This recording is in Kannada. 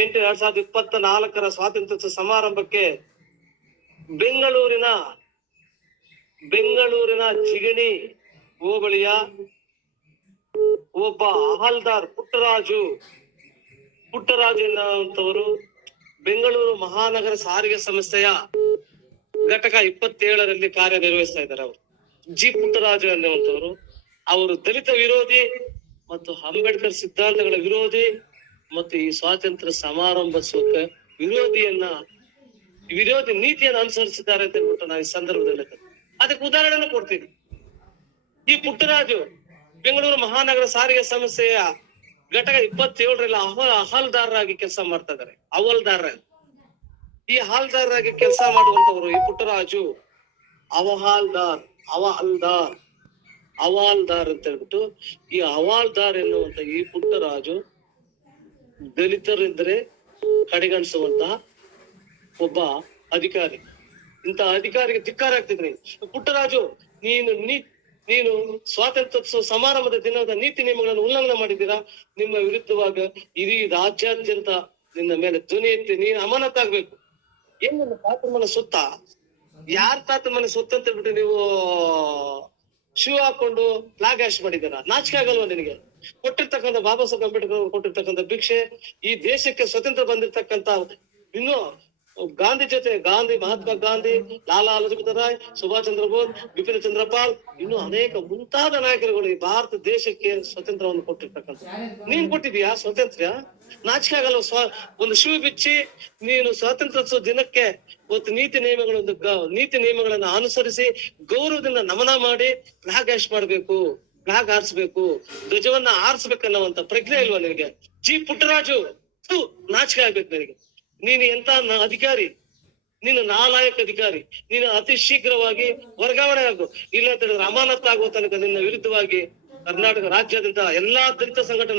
ಎಂಟು ಎರಡ್ ಸಾವಿರದ ಇಪ್ಪತ್ತ ನಾಲ್ಕರ ಸ್ವಾತಂತ್ರ್ಯೋತ್ಸವ ಸಮಾರಂಭಕ್ಕೆ ಬೆಂಗಳೂರಿನ ಬೆಂಗಳೂರಿನ ಚಿಗಣಿ ಹೋಬಳಿಯ ಒಬ್ಬ ಅಹಲ್ದಾರ್ ಪುಟ್ಟರಾಜು. ಪುಟ್ಟರಾಜು ಎನ್ನುವಂತವರು ಬೆಂಗಳೂರು ಮಹಾನಗರ ಸಾರಿಗೆ ಸಂಸ್ಥೆಯ ಘಟಕ ಇಪ್ಪತ್ತೇಳರಲ್ಲಿ ಕಾರ್ಯನಿರ್ವಹಿಸ್ತಾ ಇದ್ದಾರೆ ಅವರು. ಜಿ ಪುಟ್ಟರಾಜು ಎನ್ನುವಂತವರು ಅವರು ದಲಿತ ವಿರೋಧಿ ಮತ್ತು ಅಂಬೇಡ್ಕರ್ ಸಿದ್ಧಾಂತಗಳ ವಿರೋಧಿ. ಮತ್ತು ಈ ಸ್ವಾತಂತ್ರ್ಯ ಸಮಾರಂಭೋತ್ಸವಕ್ಕ ವಿರೋಧಿಯನ್ನ, ವಿರೋಧಿ ನೀತಿಯನ್ನು ಅನುಸರಿಸಿದ್ದಾರೆ ಅಂತ ಹೇಳ್ಬಿಟ್ಟು ನಾವು ಈ ಸಂದರ್ಭದಲ್ಲಿ ಅದಕ್ಕೆ ಉದಾಹರಣೆ ಕೊಡ್ತೀನಿ. ಈ ಪುಟ್ಟರಾಜು ಬೆಂಗಳೂರು ಮಹಾನಗರ ಸಾರಿಗೆ ಸಂಸ್ಥೆಯ ಘಟಕ ಇಪ್ಪತ್ತೇಳರಲ್ಲಿ ಅಹಲ್ ಅಹಲ್ದಾರರಾಗಿ ಕೆಲಸ ಮಾಡ್ತಾ ಇದ್ದಾರೆ. ಅವಲ್ದಾರ ಈ ಹಾಲ್ದಾರರಾಗಿ ಕೆಲಸ ಮಾಡುವಂತವರು ಈ ಪುಟ್ಟರಾಜು ಅವಹಾಲ್ದಾರ್, ಅವಹಲ್ದಾರ್ ಅವಾಲ್ದಾರ್ ಅಂತ ಹೇಳ್ಬಿಟ್ಟು ಈ ಅವಾಲ್ದಾರ್ ಎನ್ನುವಂತ ಈ ಪುಟ್ಟರಾಜು ದಲಿತರಿದ್ದರೆ ಕಡೆಗಣಿಸುವಂತ ಒಬ್ಬ ಅಧಿಕಾರಿ. ಇಂತ ಅಧಿಕಾರಿಗೆ ಧಿಕ್ಕಾರ ಆಗ್ತಿದ್ರಿ. ಪುಟ್ಟರಾಜು, ನೀನು ನೀನು ಸ್ವಾತಂತ್ರ್ಯ ಸಮಾರಂಭದ ದಿನದ ನೀತಿ ನಿಯಮಗಳನ್ನು ಉಲ್ಲಂಘನೆ ಮಾಡಿದ್ದೀರಾ? ನಿಮ್ಮ ವಿರುದ್ಧವಾಗ ಇಡೀ ರಾಜ್ಯಾದ್ಯಂತ ನಿನ್ನ ಮೇಲೆ ಧ್ವನಿ ಎತ್ತಿ ನೀನು ಅಮಾನತಾಗ್ಬೇಕು ಏನ್ ತಾತ ಮನೆ ಸುತ್ತ ಯಾರ್ ತಾತ ಮನೆ ಸುತ್ತ ಅಂತ ಬಿಟ್ಟು ನೀವು? ಶೂ ಹಾಕೊಂಡು ಫ್ಲಾಗ್ ಹ್ಯಾಶ್ ಮಾಡಿದಾರ ನಾಚಿಕೆ ಆಗಲ್ವಾ ನಿನಗೆ? ಕೊಟ್ಟಿರ್ತಕ್ಕಂಥ ಬಾಬಾ ಸಾಹೇಬ್ ಅಂಬೇಡ್ಕರ್ ಕೊಟ್ಟಿರ್ತಕ್ಕಂಥ ಭಿಕ್ಷೆ ಈ ದೇಶಕ್ಕೆ ಸ್ವತಂತ್ರ ಬಂದಿರ್ತಕ್ಕಂಥ ಇನ್ನು ಗಾಂಧಿ ಜೊತೆ ಗಾಂಧಿ, ಮಹಾತ್ಮ ಗಾಂಧಿ, ಲಾಲಾ ಲಜಪತ ರಾಯ್, ಸುಭಾಷ್ ಚಂದ್ರ ಬೋಸ್, ಬಿಪಿನ್ ಚಂದ್ರಪಾಲ್ ಇನ್ನು ಅನೇಕ ಮುಂತಾದ ನಾಯಕರುಗಳು ಈ ಭಾರತ ದೇಶಕ್ಕೆ ಸ್ವತಂತ್ರವನ್ನು ಕೊಟ್ಟಿರ್ತಕ್ಕಂಥ ನೀನ್ ಕೊಟ್ಟಿದ್ಯಾ ಸ್ವಾತಂತ್ರ್ಯ? ನಾಚಿಕೆ ಆಗಲ್ಲ ಸ್ವ, ಒಂದು ಶೂ ಬಿಚ್ಚಿ ನೀನು ಸ್ವಾತಂತ್ರ್ಯೋತ್ಸವ ದಿನಕ್ಕೆ ಒಂದು ನೀತಿ ನಿಯಮಗಳೊಂದು ಗ- ನೀತಿ ನಿಯಮಗಳನ್ನ ಅನುಸರಿಸಿ ಗೌರವದಿಂದ ನಮನ ಮಾಡಿ ಫ್ಲಾಗ್ ಮಾಡಬೇಕು ಮಾಡ್ಬೇಕು, ಫ್ಲಾಗ್ ಹಾರಿಸ್ಬೇಕು, ಧ್ವಜವನ್ನ ಆರಿಸ್ಬೇಕನ್ನುವಂತ ಪ್ರಜ್ಞೆ ಇಲ್ವಾ ನಿನಗೆ? ಜಿ ಪುಟ್ಟರಾಜು ನಾಚಿಕೆ ಆಗ್ಬೇಕು ನಿನಗೆ. ನೀನು ಎಂತ ಅಧಿಕಾರಿ? ನೀನು ನಾಲಾಯಕ ಅಧಿಕಾರಿ. ನೀನು ಅತಿ ಶೀಘ್ರವಾಗಿ ವರ್ಗಾವಣೆ ಆಗು. ಇಲ್ಲ ಅಂತ ಹೇಳಿದ್ರೆ ಅಮಾನತ್ ಆಗುವ ತನಕ ನಿನ್ನ ವಿರುದ್ಧವಾಗಿ ಕರ್ನಾಟಕ ರಾಜ್ಯಾದ್ಯಂತ ಎಲ್ಲಾ ದಲಿತ ಸಂಘಟನಾ